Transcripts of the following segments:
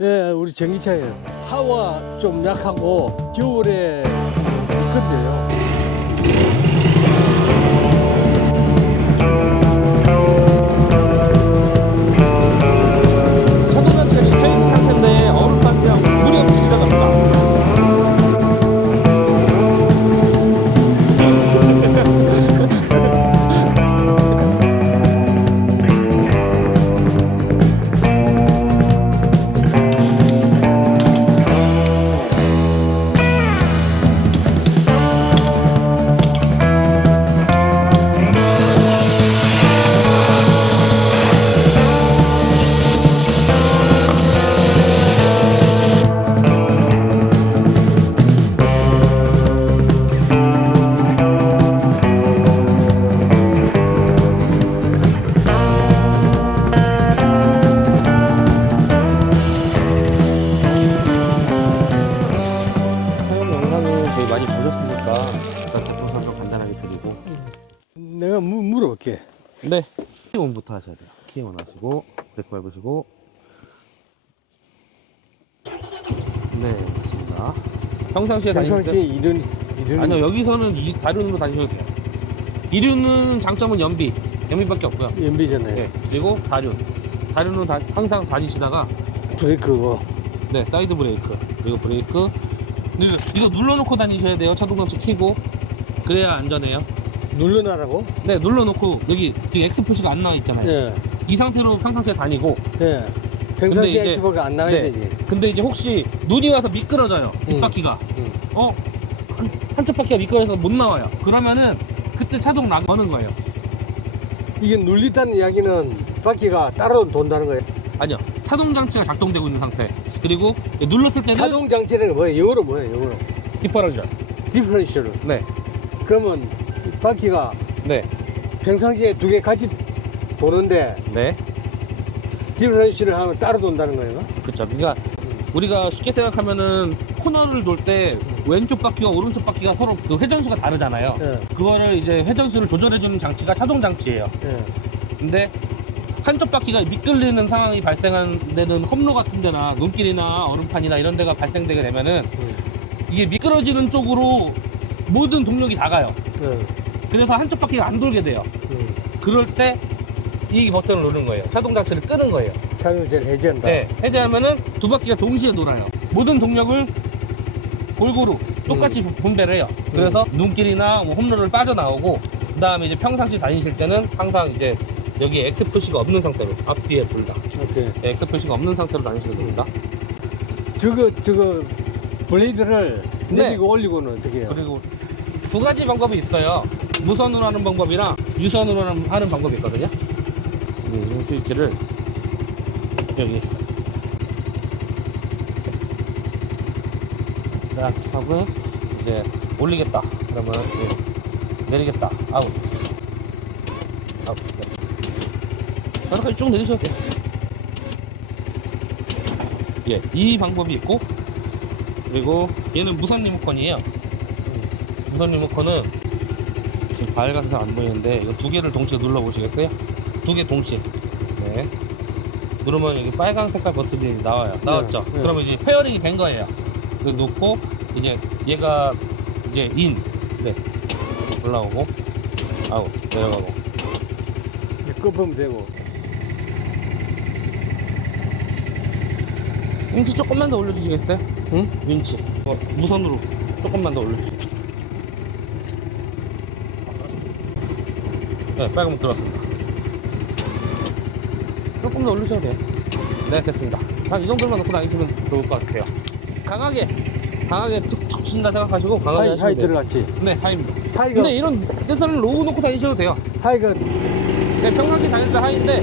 예, 우리 전기차예요. 파워가 좀 약하고 겨울에 미끄러져요. 네. 키온부터 하셔야 돼요. 키온 하시고 브레이크 밟으시고. 네 맞습니다. 평상시에 다니실 때 평상시에 이런, 이런. 아니요 여기서는 이 자륜으로 다니셔도 돼요. 이륜은 장점은 연비. 연비밖에 없고요. 연비잖아요. 네 그리고 사륜. 사륜은 다, 항상 다니시다가 브레이크고. 네 사이드 브레이크. 그리고 브레이크. 그리고 이거 눌러놓고 다니셔야 돼요. 차동장치 키고. 그래야 안전해요 눌러놔라고? 네 눌러놓고 여기 지금 X 표시가 안 나와 있잖아요 예. 이 상태로 평상시에 다니고 예. 평상시에 이제- 엑스버가 안 나와야 네. 되지. 근데 이제 혹시 눈이 와서 미끄러져요 뒷바퀴가 응. 어? 한, 한쪽 바퀴가 미끄러져서 못 나와요 그러면은 그때 차동 락 거는 거예요 이게 눌리다는 이야기는 바퀴가 따로 돈다는 거예요. 아니요 차동 장치가 작동되고 있는 상태 그리고 눌렀을 때는 자동 장치는 뭐예요? 영어로 뭐예요? 영어로. 디퍼런셜 디퍼런셜. 네 그러면 이 바퀴가 네, 평상시에 두 개 같이 도는데 네, 디퍼런셜을 하면 따로 돈다는 거예요? 그쵸. 그러니까 우리가 쉽게 생각하면은 코너를 돌 때 왼쪽 바퀴와 오른쪽 바퀴가 서로 그 회전수가 다르잖아요. 예. 그거를 이제 회전수를 조절해주는 장치가 차동 장치예요. 예. 근데 한쪽 바퀴가 미끌리는 상황이 발생한 데는 험로 같은 데나 눈길이나 얼음판이나 이런 데가 발생되게 되면은 음. 이게 미끄러지는 쪽으로 모든 동력이 다 가요. 예. 그래서 한쪽 바퀴가 안 돌게 돼요. 음. 그럴 때 이 버튼을 누르는 거예요. 차동 장치를 끄는 거예요. 제일 해제한다. 네, 해제하면은 두 바퀴가 동시에 돌아요. 모든 동력을 골고루 똑같이 음. 분배를 해요. 그래서 눈길이나 뭐 홈런을 빠져나오고 그 다음에 이제 평상시 다니실 때는 항상 이제 여기에 X 표시가 없는 상태로 앞뒤에 둘 다 오케이. X 표시가 없는 상태로 다니시면 됩니다. 저거 저거 블레이드를 네. 내리고 올리고는 어떻게 해요? 그리고 두 가지 방법이 있어요. 무선으로 하는 방법이랑 유선으로 하는- 방법이 있거든요. 이 스위치를 여기 딱 하고 이제 올리겠다. 그러면 내리겠다. 아웃. 아웃. 네. 여기까지 쭉 내리셔도 돼요. 예, 이 방법이 있고 그리고 얘는 무선 리모컨이에요. 무선 리모컨은 밝아서 안 보이는데 이거 두 개를 동시에 눌러 보시겠어요? 두 개 동시에. 네. 누르면 여기 빨간 색깔 버튼이 나와요. 나왔죠? 네. 그러면 이제 페어링이 된 거예요. 그래서 놓고 이제 얘가 이제 인. 네. 올라오고 아웃 내려가고. 끄면 되고. 윈치 조금만 더 올려주시겠어요? 응? 윈치. 어, 무선으로 조금만 더 올려주세요. 네, 빨간 문 들어왔습니다. 조금 더 올리셔도 돼요. 네, 됐습니다. 한 이 정도만 넣고 다니시면 좋을 것 같아요. 강하게, 강하게 툭툭 친다 생각하시고 강하게 하이, 하시면 하이 돼요. 들어갔지. 네, 하이입니다. 하이가 근데 이런 데서는 로우 놓고 다니셔도 돼요. 하이가 네, 평상시 다닐 때 하이인데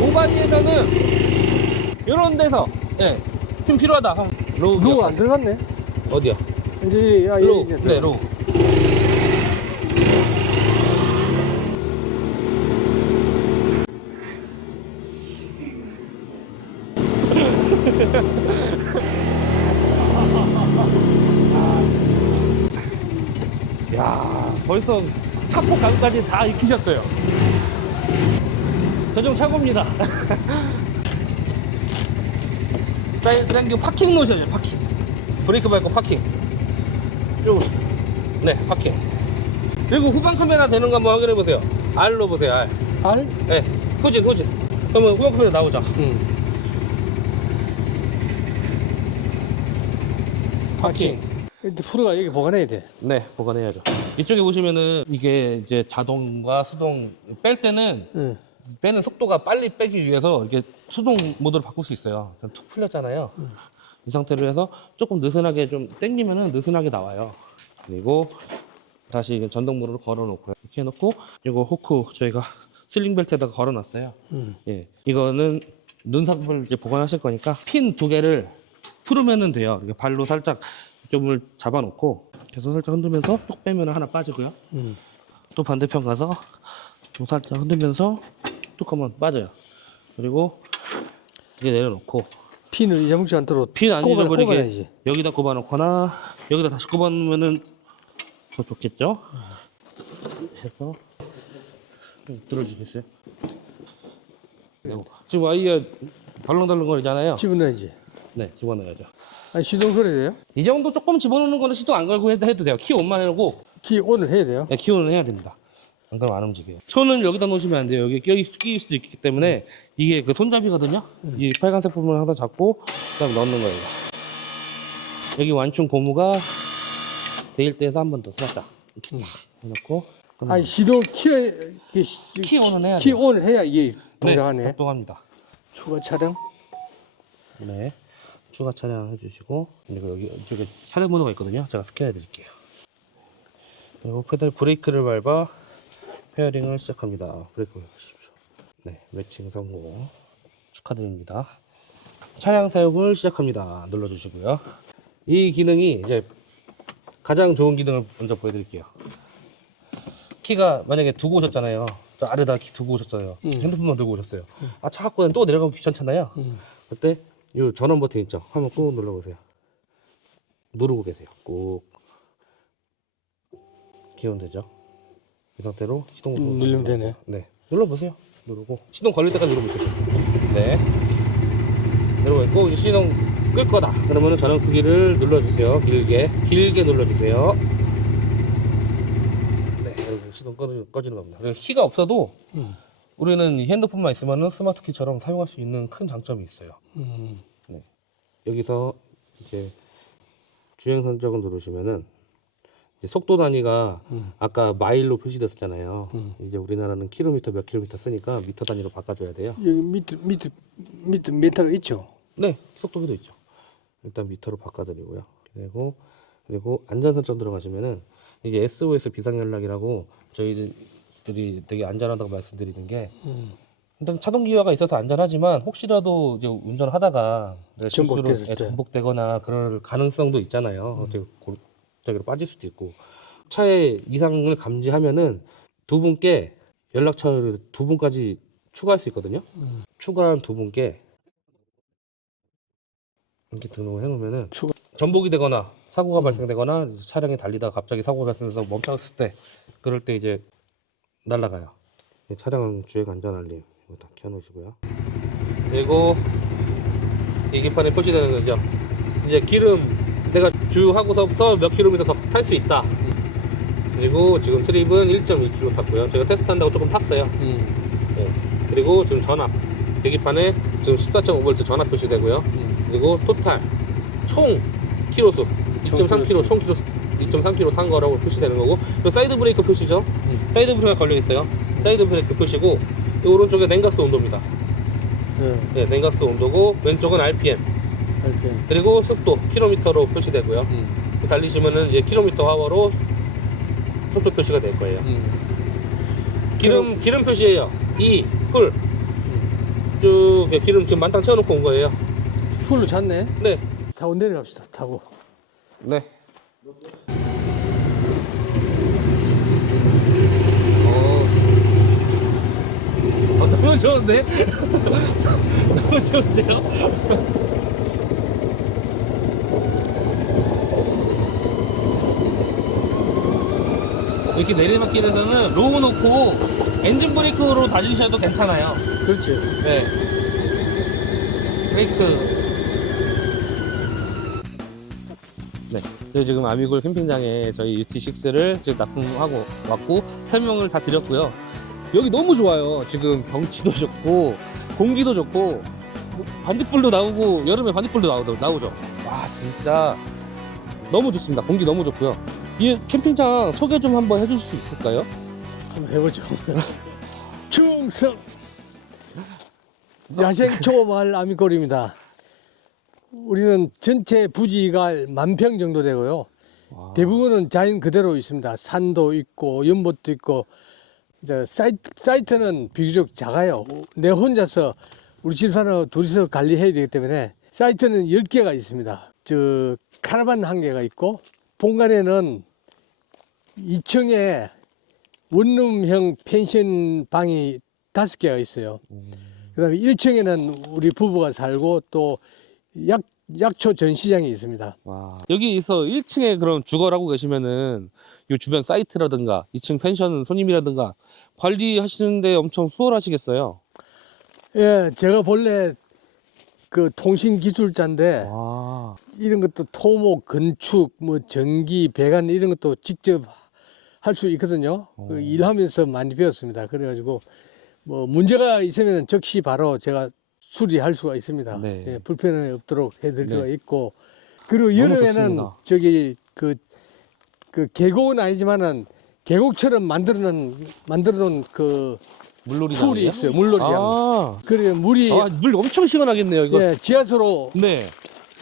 고바이에서는 이런 데서 예, 힘 필요하다. 하면 로우 로우 안. 들어갔네. 어디요? 이제 야, 로우. 이제 네, 로우. 벌써 차폭 가격까지 다 익히셨어요. 저좀 차고입니다. 자, 당겨 파킹 놓으셔야죠, 파킹. 브레이크 밟고 파킹. 쭉. 네, 파킹. 그리고 후방 카메라 되는 거 한번 확인해 보세요. R로 보세요, R. 알? 네, 후진, 후진. 그러면 후방 카메라 나오죠. 응. 파킹. 근데 프로가 여기 보관해야 돼. 네, 보관해야죠. 이쪽에 보시면은 이게 이제 자동과 수동 뺄 때는 응. 빼는 속도가 빨리 빼기 위해서 이렇게 수동 모드로 바꿀 수 있어요. 그럼 툭 풀렸잖아요. 이 상태로 해서 조금 느슨하게 좀 당기면은 느슨하게 나와요. 그리고 다시 전동 모드로 걸어놓고 이렇게 해놓고 이거 호크 저희가 슬링 벨트에다가 걸어놨어요. 응. 예, 이거는 눈삽을 이제 보관하실 거니까 핀 두 개를 풀으면은 돼요. 이렇게 발로 살짝 점을 잡아놓고 계속 살짝 흔들면서 뚝 빼면 하나 빠지고요. 응. 또 반대편 가서 좀 살짝 흔들면서 뚝 하면 빠져요. 그리고 이게 내려놓고 핀을 잊어먹지 않도록 핀안 꼽아- 잃어버리게 꼽아야지. 여기다 꼽아놓거나 여기다 다시 꼽아놓으면은 더 좋겠죠? 해서 좀 들어주겠어요? 지금 아이가 덜렁덜렁거리잖아요. 집어넣어야지. 네, 집어넣어야죠. 아니, 시동 걸어야 돼요? 이 정도 조금 집어넣는 거는 시도 안 걸고 해도, 해도 돼요. 키 온만 해놓고 키 오늘 해야 돼요? 네, 키오는 해야 됩니다. 안 그러면 안 움직여요. 손을 여기다 놓으시면 안 돼요. 여기 끼, 끼일 수도 있기 때문에 이게 그 손잡이거든요. 이 빨간색 부분을 하나 잡고 그다음 넣는 거예요. 여기 완충 고무가 데일 때에서 한 번 더 살짝 이렇게 딱 해놓고. 아니, 시동 키, 키, 키 온은 해야 키 돼요. 온을 해야 이게 네, 동작하네. 작동합니다. 추가 촬영. 네. 추가 차량 해주시고 그리고 여기 이쪽에 차량 번호가 있거든요. 제가 스캔해 드릴게요. 그리고 페달 브레이크를 밟아 페어링을 시작합니다. 브레이크 밟으십시오. 네, 매칭 성공 축하드립니다. 차량 사용을 시작합니다. 눌러주시고요. 이 기능이 이제 가장 좋은 기능을 먼저 보여드릴게요. 키가 만약에 두고 오셨잖아요. 저 아래다 키 두고 오셨잖아요. 음. 핸드폰만 들고 오셨어요. 아, 차 갖고 또 내려가면 귀찮잖아요. 음. 그때 이 전원 버튼 있죠? 한번 꾹 눌러보세요. 누르고 계세요. 꾹. 기온 되죠? 이 상태로 시동 음, 누르면 되네. 네. 눌러보세요. 누르고 시동 걸릴 때까지 누르고 있어요. 네. 누르고 있고 이제 시동 끌 거다. 그러면은 전원 크기를 눌러주세요. 길게 길게 눌러주세요. 네. 시동 꺼, 꺼지는 겁니다. 키가 없어도 음. 우리는 이 핸드폰만 있으면은 스마트 키처럼 사용할 수 있는 큰 장점이 있어요. 음. 여기서 이제 주행 선적을 누르시면은 이제 속도 단위가 음. 아까 마일로 표시됐었잖아요. 음. 이제 우리나라는 킬로미터 몇 킬로미터 쓰니까 미터 단위로 바꿔줘야 돼요. 여기 밑에, 밑에, 밑에 메타가 있죠? 네, 속도기도 있죠. 일단 미터로 바꿔드리고요. 그리고 그리고 안전 설정 들어가시면은 이게 SOS 비상 연락이라고 저희 들이 되게 안전하다고 말씀드리는 게 음. 일단 차동 기어가 있어서 안전하지만 혹시라도 이제 운전하다가 내가 실수로 전복됐을 예, 때. 전복되거나 그럴 가능성도 있잖아요. 어떻게 골짜기로 빠질 수도 있고 차에 이상을 감지하면은 두 분께 연락처를 두 분까지 추가할 수 있거든요. 음. 추가한 두 분께 이렇게 등록을 해놓으면은 추가. 전복이 되거나 사고가 발생되거나 차량이 달리다가 갑자기 사고가 발생해서 멈췄을 때 그럴 때 이제 날아가요. 이 차량 주행 안전 알림 이거 다 켜놓으시고요. 그리고 이 기판에 표시되는 거죠. 이제 기름 내가 주하고서부터 몇 킬로미터 더 탈 수 있다. 그리고 지금 트립은 1.2km 탔고요. 제가 테스트한다고 조금 탔어요. 음. 네. 그리고 지금 전압 계기판에 지금 14.5V 전압 표시되고요. 음. 그리고 토탈 총 키로수 총 2.3km 총 키로수 2.3km 탄 거라고 표시되는 거고 이 사이드 브레이크 표시죠. 음. 사이드 브레이크가 걸려 있어요. 사이드 브레이크 표시고 이 오른쪽에 냉각수 온도입니다. 네. 네, 냉각수 온도고 왼쪽은 RPM 이렇게. 그리고 속도 킬로미터로 표시되고요. 음. 달리시면은 이제 킬로미터 하워로 속도 표시가 될 거예요. 음. 기름 기름 표시예요. E 풀. 음. 쭉 기름 지금 만땅 채워놓고 온 거예요. 풀로 잤네? 네. 타고 내려갑시다, 타고. 네. 어. 어, 너무 좋은데? 너무 좋은데요? 이렇게 내리막길에서는 로우 놓고 엔진 브레이크로 다니셔도 괜찮아요. 그렇지. 네. 브레이크 저희 지금 아미골 캠핑장에 저희 UT6를 지금 납품하고 왔고 설명을 다 드렸고요. 여기 너무 좋아요. 지금 경치도 좋고 공기도 좋고 뭐 반딧불도 나오고 여름에 반딧불도 나오죠. 나오죠. 와 진짜 너무 좋습니다. 공기 너무 좋고요. 이 캠핑장 소개 좀 한번 해줄 수 있을까요? 한번 해보죠. 충성 야생초 마을 아미골입니다. 우리는 전체 부지가 만 평 정도 되고요. 와. 대부분은 자연 그대로 있습니다. 산도 있고 연못도 있고 이제 사이트, 사이트는 비교적 작아요. 내 혼자서 우리 집사는 둘이서 관리해야 되기 때문에 사이트는 10개가 있습니다. 저 카라반 한 개가 있고 본관에는 2층에 원룸형 펜션 방이 다섯 개가 있어요. 그다음에 1층에는 우리 부부가 살고 또 약, 약초 전시장이 있습니다. 와. 여기서 1층에 그럼 주거하고 계시면은 이 주변 사이트라든가 2층 펜션 손님이라든가 관리하시는데 엄청 수월하시겠어요. 예, 제가 본래 그 통신 기술자인데 와. 이런 것도 토목, 건축, 뭐 전기, 배관 이런 것도 직접 할 수 있거든요. 오. 그 일하면서 많이 배웠습니다. 그래가지고 뭐 문제가 있으면 즉시 바로 제가 수리할 수가 있습니다. 네. 예, 불편함이 없도록 해드릴 네. 수가 있고 그리고 여름에는 좋습니다. 저기 그, 그 계곡은 아니지만은 계곡처럼 만들어 놓은 만들어 놓은 그 물놀이장. 풀이 있어요. 물놀이 장. 아. 그래 물이 아, 물 엄청 시원하겠네요, 이거. 예, 지하수로 네.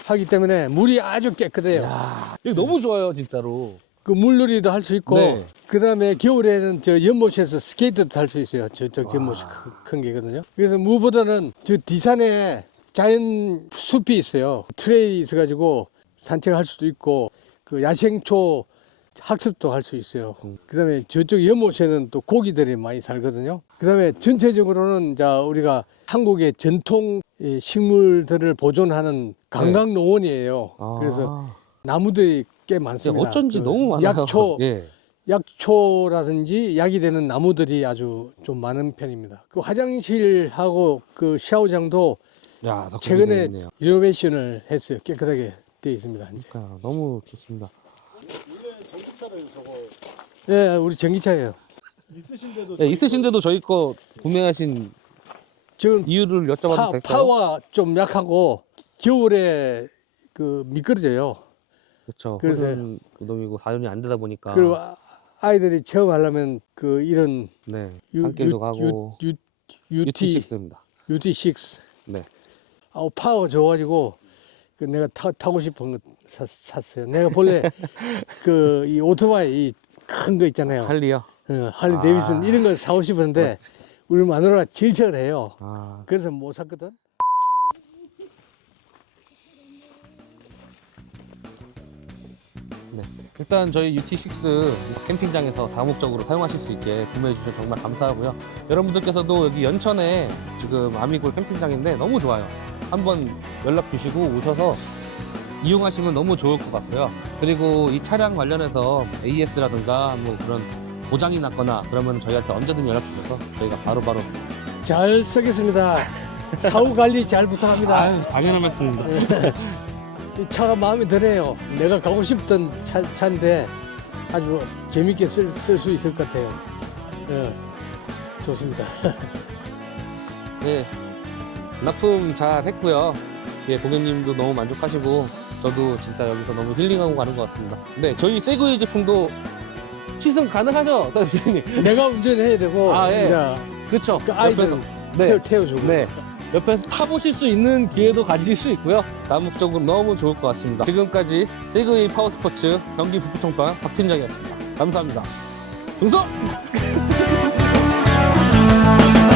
하기 때문에 물이 아주 깨끗해요. 야, 이거 너무 좋아요, 진짜로. 그 물놀이도 할 수 있고 네. 그다음에 겨울에는 저 연못에서 스케이트도 탈수 있어요. 저저 연못이 큰, 큰 게거든요. 그래서 무보다는 저 디산에 자연 숲이 있어요. 트레일이 있어가지고 산책할 수도 있고 그 야생초 학습도 할 수 있어요. 음. 그다음에 저쪽 연못에는 또 고기들이 많이 살거든요. 그다음에 전체적으로는 자 우리가 한국의 전통 이 식물들을 보존하는 관광 농원이에요. 아. 그래서 나무들이 꽤 많습니다. 어쩐지 그 너무 많아요. 약초, 예. 약초라든지 약이 되는 나무들이 아주 좀 많은 편입니다. 그 화장실하고 그 샤워장도 야, 다 최근에 있네요. 리노베이션을 했어요. 깨끗하게 되어 있습니다. 이제. 그러니까 너무 좋습니다. 예, 우리 전기차예요. 있으신데도 예, 있으신데도 저희 거 구매하신 지금 이유를 여쭤봐도 파, 될까요? 파와 좀 약하고 겨울에 그 미끄러져요. 그렇죠. 그래서- 흐른 놈이고 사연이 안 되다 보니까 그리고 아- 아이들이 처음 하려면 그 이런 네 유- 산길도 유- 가고 유, 유, UT UT6입니다. UT6 네. 아우 파워가 좋아가지고 그 내가 타, 타고 싶은 거 샀, 샀어요. 내가 본래 그 이 오토바이 큰 거 있잖아요. 할리요. 어, 할리 아. 데이비슨 이런 걸 사고 싶었는데. 우리 마누라가 질척을 해요. 아, 그래서 못 샀거든. 일단 저희 UT6 캠핑장에서 다목적으로 사용하실 수 있게 구매해 주셔서 정말 감사하고요. 여러분들께서도 여기 연천에 지금 아미골 캠핑장인데 너무 좋아요. 한번 연락 주시고 오셔서 이용하시면 너무 좋을 것 같고요. 그리고 이 차량 관련해서 AS라든가 뭐 그런 고장이 났거나 그러면 저희한테 언제든 연락 주셔서 저희가 바로바로 잘 쓰겠습니다. 사후 관리 잘 부탁합니다. 아유, 당연한 말씀입니다. 이 차가 마음에 드네요. 내가 가고 싶던 차, 차인데 아주 재밌게 쓸 수 있을 것 같아요. 예, 좋습니다. 네. 납품 잘 했고요. 예, 고객님도 너무 만족하시고 저도 진짜 여기서 너무 힐링하고 가는 것 같습니다. 네, 저희 세그웨이 제품도 시승 가능하죠, 선생님? 내가 운전해야 되고 아, 예. 그렇죠. 그 아이들 옆에서 태워, 네, 태워주고 네. 옆에서 타보실 수 있는 기회도 가질 수 있고요. 다목적으로 너무 좋을 것 같습니다. 지금까지 세그이 파워스포츠 경기 부부총판 박 팀장이었습니다. 감사합니다. 동서!